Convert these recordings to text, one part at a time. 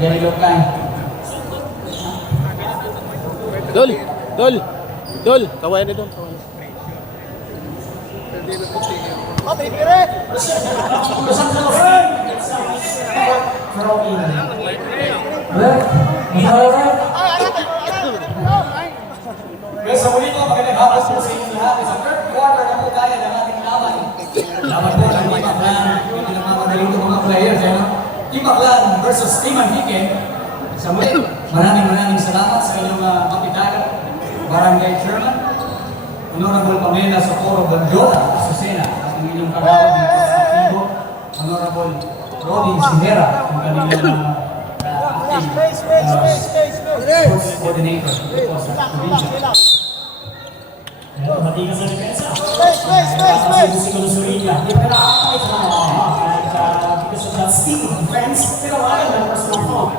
Very low line. Dol, kawayan na doon. Well, sa muli ko, magandang hapon po sa inyo lahat. Sa third quarter na po tayo ng ating laban. Laban po ng Team Aklan. Hindi nagmamadaling ito mga players. Team Aklan versus Team Antique. Sa muli, maraming salamat sa inyong kapitagan. Barangay Chairman, Honorable Pamela Socorro Bandiola, Asusena, at ang inyong kagawad ng Konstruktibo, Honorable Robin Sindera, ang kanilang sports coordinator dito sa probinsya. Matigas sa depensa. Si Kulusurilla. Because of that steam defense, tinawagan ng personal foul.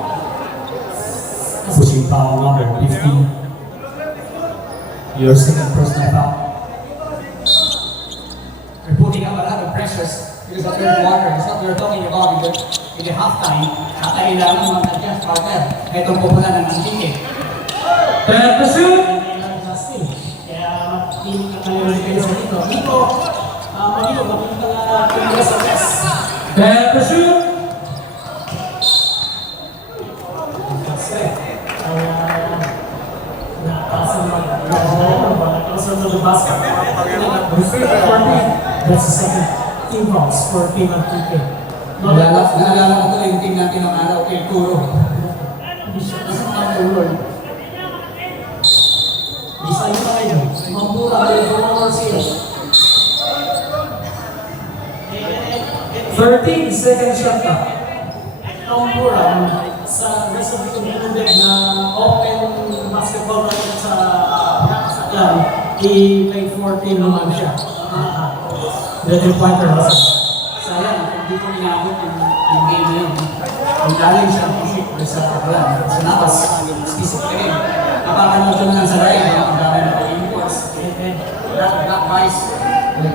Pushing foul number 15. Your second personal foul. You're putting up a lot of pressures because of third quarter. It's what we're talking about in the halftime. Kailangan mag-adjust partner. Itong pupunan ng Antique. Third pursuit! Kaya hindi ka tayo kayo dito. Dito, magiging magiging sa test. Third pursuit! That's the second team box for Team Antique. Naalala ko tuloy yung team natin ng araw kay Kuro. Hindi siya kasi nakakulol. Isa yun na kayo. Mamura kayo for more sales. 13 second shot na. Mamura sa rest of the community na open basketball natin sa Aklan. I-play 14 naman siya. The three-pointer was sayang, hindi ko inabot yung game na yun. Kung galing siya sa Aklan, sa Napas, specifically, napapanood ko lang sa live, ang dami na imports, black vice, and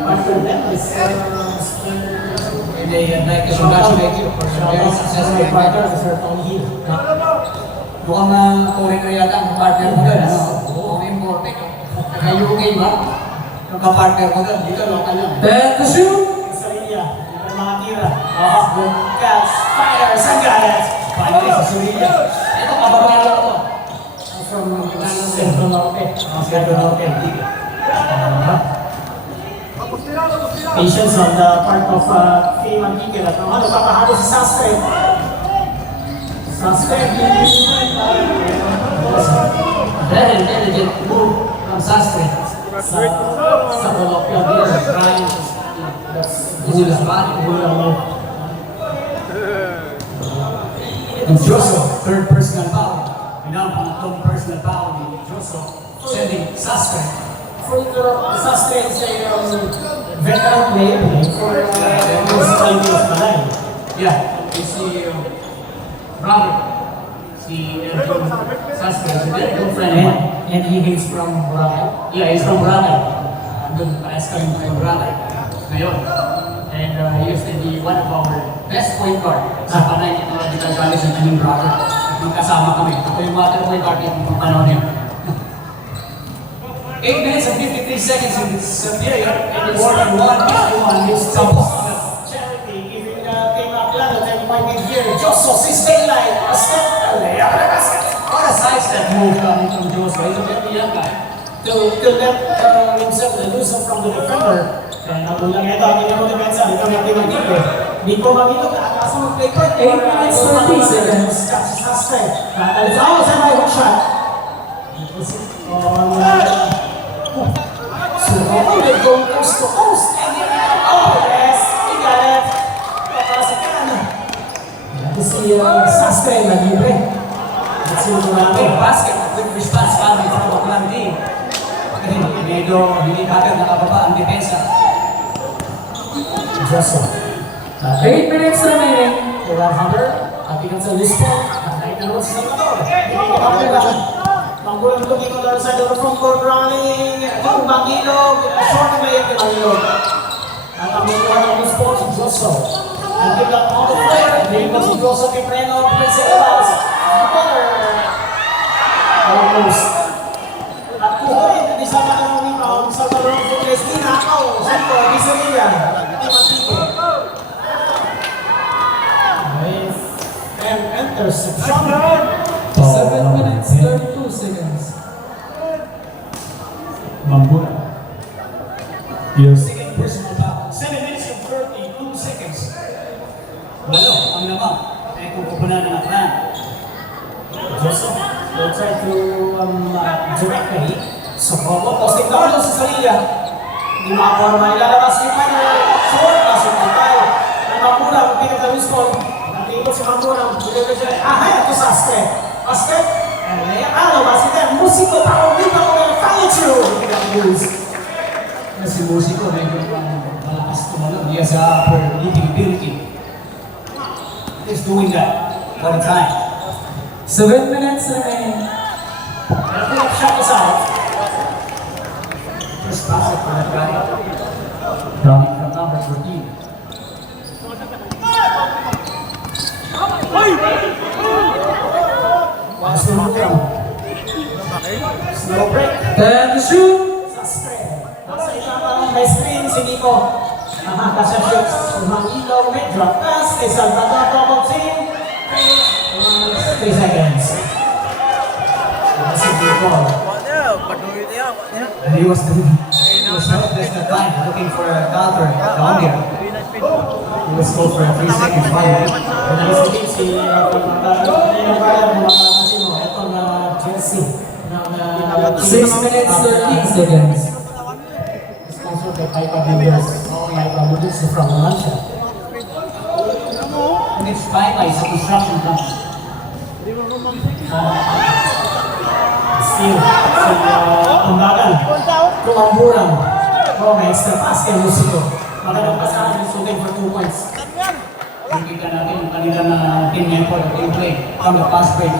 they like to congratulate you for your very successful fighter, Mr. Tony Hill. Mukhang foreigner yata ang partner mo doon, oo, imported. Naka-UK ba? Yung ka-partner mo doon, dito local lang. Then to shoot! Sa Lilia, yung mga tira. Cats, fire, sanggalas! Finally sa Surilla. Ito, kababala ko to. From Centro Norte. Centro Norte. Patience on the part of Team Antique. At naman, napapahalo si Sastre. Sastre, very intelligent move from Sastre. Sa Bologna here, Brian. This is and Joso, third personal foul. Now, pangatlong personal foul ni Joso, sending Sastre. Sastre is a veteran player for municipality of Malay. Yeah, it's si brother. Si Sastre is a very good friend. And he is from Boracay? Yeah, he's from Boracay. Doon, parehas kami from Boracay. Ngayon. And he used to be one of our best point guard sa Panay Technological College ng aming brother. Magkasama kami. Ako yung water point guard yung panahon niya. 8 minutes and 53 seconds in this period. And it's 1-1. It's tapos. Charity giving Team Aklan a 10-point lead here. Joso, si Staylight. A step. What a sidestep move coming from Joso. He's a very young guy. To let himself loosen from the defender. And nagulang ito, ang inyong depensa, dito may pinagdito. Di po magito, kakasa mag-play court. 8 minutes 30 seconds. Si Sastre. Natalisaw sa may hook shot. So, they go coast to coast. Oh, yes. He got it. Papasikan. Ito si Sastre na libre. Let's see what we're basket. Quick response coming from Aklan team. Medyo hindi agad nakababa ang depensa. Joso. 8 minutes remaining. Kaya Hunter, ating sa Lispo. Nakait na naman si Salvador. Panggulang looking on the other side of the front court running. Bangilog. Short na yung Bangilog. At ang mga ng Lispo. Joso. And give lang on the floor. Hindi ba si Joso may preno? Prince Evans. Butter. Almost. At kuhurin, isa pa naman rebound sa Talon Fitness. Ninakaw. Siyempre, Rizalilla. Di Matike. And interception. 7 minutes, 32 seconds. Mambura. Yes. Second personal foul. 7 minutes and 32 seconds. Walo ang lamang. Kaya kung kupunan na nakaraan. Joso will try to direct me. So, posting down sa Salilla. Hindi makakuha naman ilalabas ni Piner. Short pass yung pagkay. Ay Mambura, ang pinag-respawn. Natingin si Mambura. Ito sa Astre. Astre. Basket. Musiko pa ako. Hindi pa ako follow through. Hindi ka lose. Si Musiko, medyo malakas tumalon. He has upper leading ability. He's doing that all the time. 7 minutes remaining. And a pull-up shot is out. First basket for that guy. Coming from number 14. Slow break. 10 to shoot. Sa screen. Nasa ilang may screen si Nico. Nakakasya shoots. Mangilaw may drop pass. Kay Salvador double team. 3 seconds. Si Nico. And he was helpless that time, looking for a counter down here. He was called for a 3 seconds foul. And then si ito na Chelsea. 6 minutes, 13 seconds. Sponsor by Pipa Builders. Pipa Builders from Malaysia. Next Pipa is a construction company. Still, kumbagan, kumamburang. May extra pass kay Musiko. Magandang pasahan yung shooting for 2 points. Nakikita natin yung kanilang team effort at team play. Come the pass break.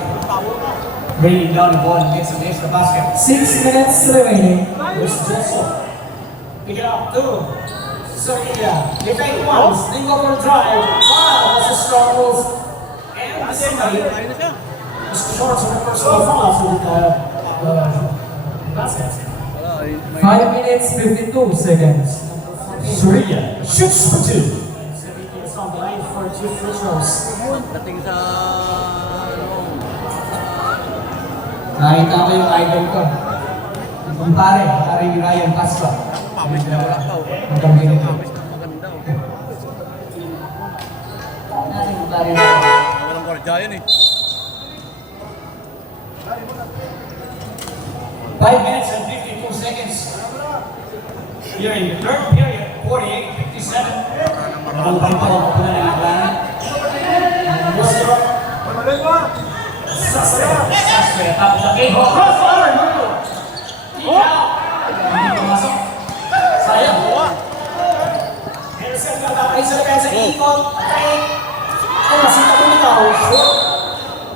Bringing down the ball and gets an extra basket. 6 minutes remaining. There's Joso. Pick it up, 2. Soria. They fake once. They go for a drive. Wow, that's a strong move. And somebody is short on the personal foul for the basket. 5 minutes, 52 seconds. Soria shoots for 2. It's on the line for 2 free throws. Nakita ko yung idol ko. Yung pare ni Ryan Castro. Hanggang ganito. Natin yung pare na. Walang kwarja yan eh. 5 minutes and 52 seconds. Here in the third period, 48-57. Nakalaban pa ako po na nangaglanan. Sastre, tapos na game. Crossbar! Hindi pumasok. Sayang. Harrison Calabay sa lakas sa ikot. Ay, masita ko nito.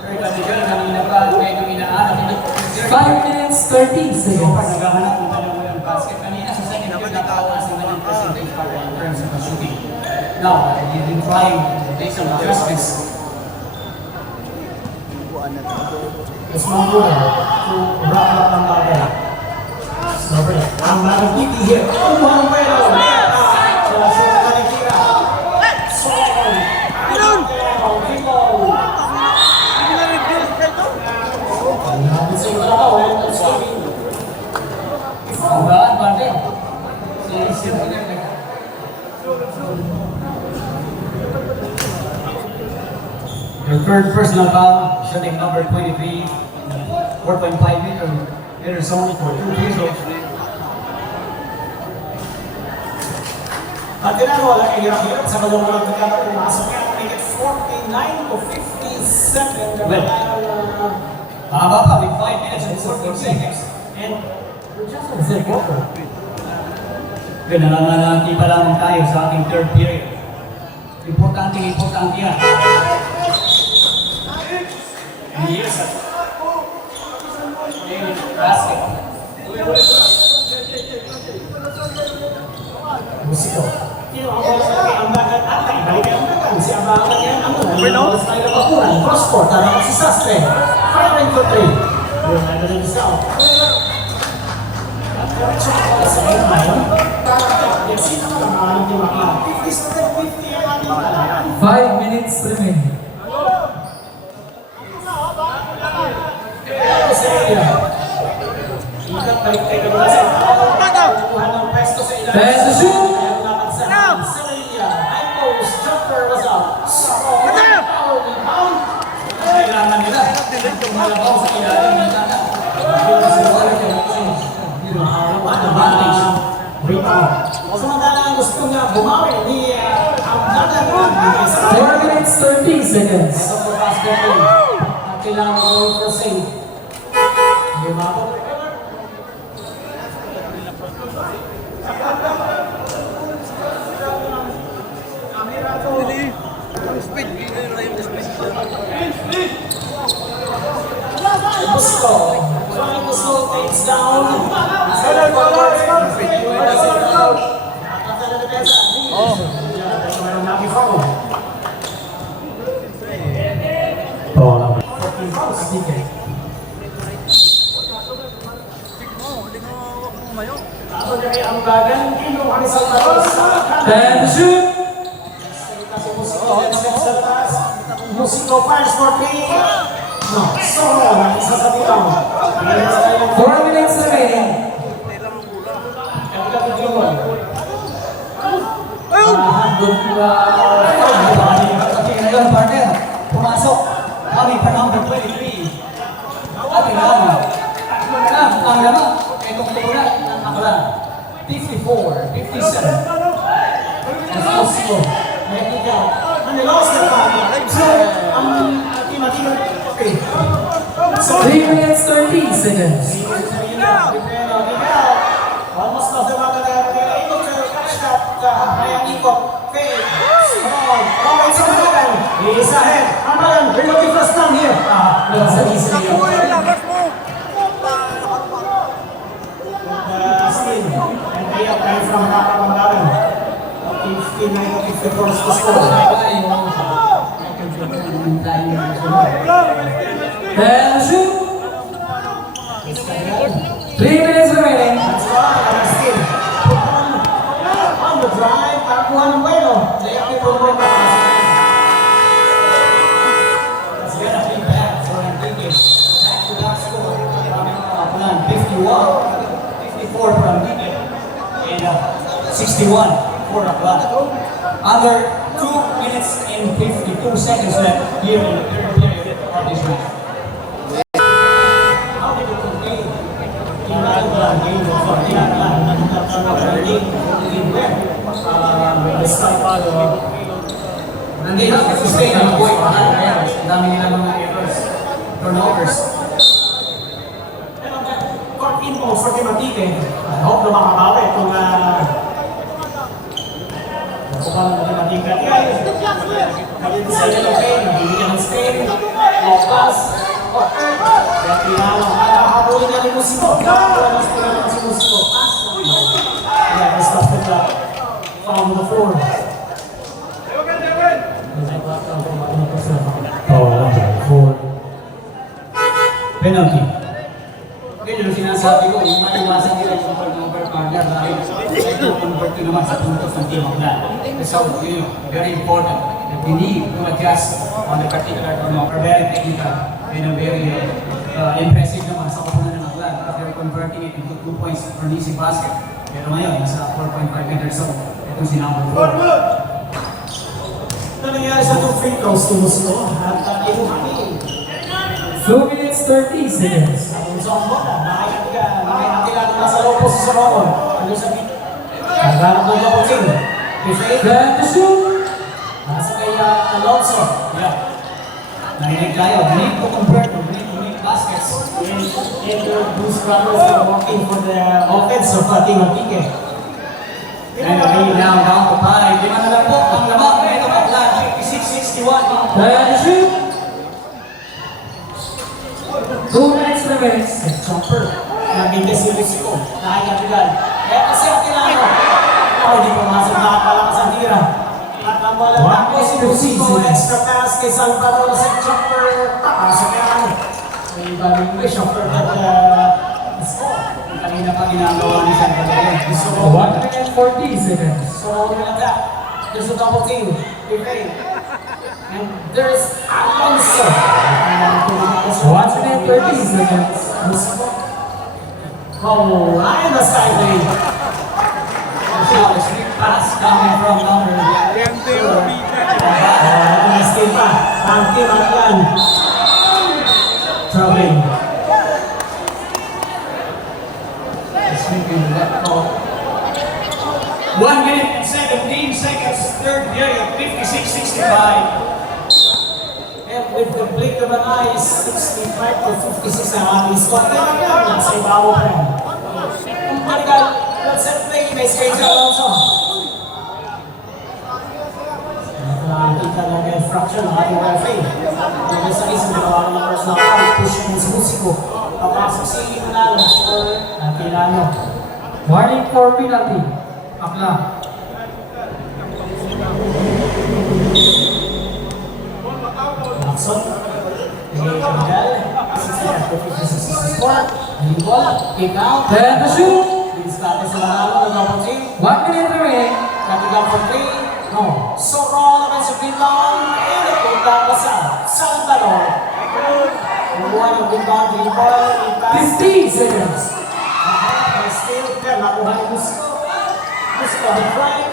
Pero kanilang kanina pa, medyo inaanak. 5 minutes, 30 So, seconds. naghahanap ng kanyang walang basket. Kanina sa second period, nakataas ang kanyang percentage para in terms of shooting. Now, he's been trying to make some adjustments. It's Mambura to wrap up ang bagay. Sorry. Ang magiging here. Oh, Manuelo! So, kanitira. So, Ayun! Kimo! Ang gaan, pante. The third personal foul, shooting number 23, 4.5 meters only for 2 free throws. At ginagawa lang ang hirap-hirap sa kalungan ng pagkakang pumasok niya. Make it 49 to 57. Well, mahaba pa with 5 minutes and 14 seconds. And just a second. Nananati pa lamang tayo sa ating third period. Importante yan. And here's a basket. Musiko. Ang Ambagan at naibalik ang Ambagan. Si Ambagan yan, ang oras tayo ng bakuran. Cross court, tarang si Sastre. Firing for three. Yung nagawin sa out. At correction ko sa Imay. Tarang, sino ka lang ang di maka. 50 ang ating talaan. 5 minutes remaining. Sa area. Ikat balik kayo ng nasa. Kukuha ng pesto sa ilalim. Ten to shoot. Sa area. High post. Jumper was out. Power rebound. Kailangan nila. Kung malabaw sa ilalim ng tala. Advantage. Rebound. Samantalang gusto nga bumawi ni Ambagan. 4 minutes 30 seconds. Ito po basketball. At kailangan mo for save. Lumabot. Busco. Trying to slow things down. Foul number. Ten to shoot. Musico fires for three. No, solo na isa sa bitaw. 4 minutes remaining. Ngayon, partner, pumasok. Kami pa number 23. At kailangan. Ang laman, itong tula ng akla. 54, 57. Musico. Nakikita. Ang nilost na pa. So, ang team, okay. 3 minutes 30 seconds. Almost lost the ball, but they were able to catch that Ryan Ikot. Fade. Strong. Oh, it's Ambagan. He's ahead. Ambagan, we're looking for a stun here. Steal. And they are coming from Ambagan. 59-54 is the score. 10 to shoot. 3 minutes remaining. That's right, and still. On the drive, Pakuan ng Bueno. They are people more That's gonna be bad for Enrique. Back-to-back score. Pakuan, 51. 54 for Enrique. And 61 for Aklan. Under 2 minutes and 52 seconds left here in the third period of this match. How did it contain? Game of Nandito sa sustain ang boy. Ang dami nila mga errors. Turnovers. Court info for Team Antique. I hope na makabawi kung kupang ng Team Antique. Nandito sa yellow cane. Nabibigyan ng Spain. Low pass. Kaya kailangan habulin na rin Musico. Mas kailangan si Musico. Pass na rin. Kaya basta po na from the floor. Foul number 4. Penalty. Yan yung sinasabi ko, yung maiwasan nila yung turnover partner dahil ito convert ko naman sa puntos ng team of that. So, yun yung very important that we need to adjust on the particular turnover. Very technical and very impressive naman sa kapunan ng Aklan because they're converting it into 2 points for an easy basket. Pero ngayon, nasa 4.5 meters zone. Itong si number 4. Ito nangyari sa 2 free throws to Musico at ibuhangin. 2 minutes 30 seconds. Ang isang bola, nakakilala na sa low position ako. Ano sa bit? Nagharap ng double team. Defade. 10 to shoot. Nasa kay Alonso. Yeah. Nahinig tayo. We need to convert. We need to make baskets. And Bruce Brothers are working for the offense of Team Antique. And down to 5. Lima na lang po. Ang lamang. Ito ang Aklan. 56-61. 10 to shoot. 2 minutes remaining. Jumper. Naging si Mexico. Nakikatigan. Kaya kasi ang kailangan. Hindi pumasok. Nakapalakas ang tira. bola. Tapos si Musico, extra pass kay Salvador sa chopper. Papasok yan. May ibang English, chopper at score. Kanina pa ginagawa ni Salvador. Gusto ko. 1 minute 40 seconds. So, like that. There's a double team. Okay. And there's Alonso. 1 minute 30 seconds. Oh, I'm the side lane. Now, a sweet pass coming from number. Nasty pa. Tangki, Matlan. Traveling. Sweeping left ball. 1 minute and 17 seconds, third period, 56-65. And with the blink of an eye, 65 to 56 ang ating score. Nasa ibabaw pa rin. Kumbaga, let's set play, may schedule also. Nakita na yung fraction ng ating referee. Dahil sa isang ginawa ng numbers na ako, push yung si Musico. Papasok si Manalo for Tirano. Warning for penalty. Akla. Lakson. Miguel. 64. Yung bola. Kick out. Then the shoot. Diskarte sa Manalo. Double team. 1 minute remaining. Coming up for three. No. Soro naman sa pinlang. And it will down pa sa Salvador. Kumuha ng rebound. Rebound. 15 seconds. Still, pero nakuha ni Gusto. Gusto the right.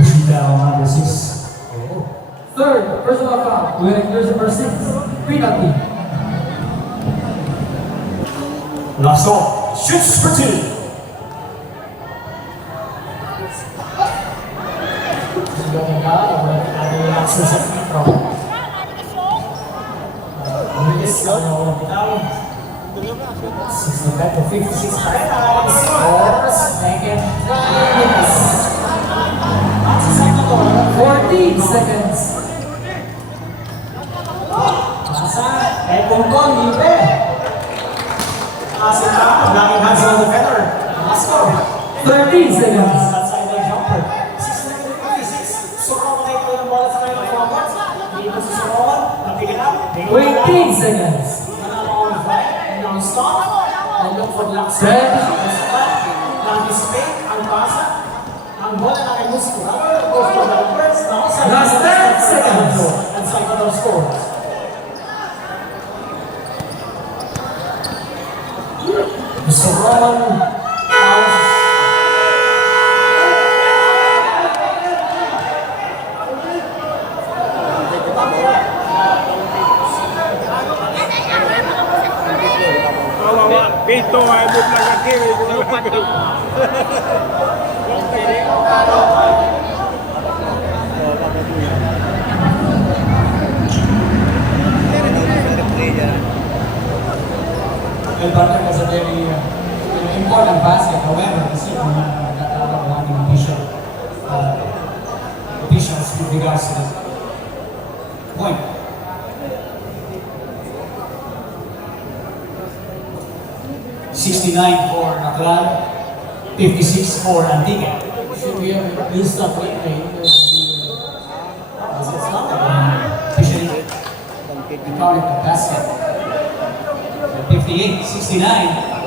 Pushing down number 6. Third, personal foul. With jersey number 6. Penalty. Lasso shoots for two. Lasso sa free throw. Bilis ano bitaw. 65 to 56 pa rin. Scores. Second. Minutes. At sa Salvador. 14 seconds. Pasa. Epongkong. Libre. Asin pa. Laging hands on the defender. Lasso. 30 seconds. Outside the jumper. 6-56. Soro tayo yung bola sa kayo ng forward. Dito si Soro. Napigil up. 20 seconds. Non-stop. And look for Lakson. Na-anticipate ang pasa. Ang bola na kay Musco. Goes for the first. Last 10 seconds. And Salvador scores. Gusto Roman. Pito, ay mo lang lagi. Lupat ka. El Barca has a very important basket. However, kasi kung nagkakaroon ng ating officials with regards to this point. $69 for Naklan, 56 for Antigua. Should we have list of replay? It's not officially counted the basket. 58, 69.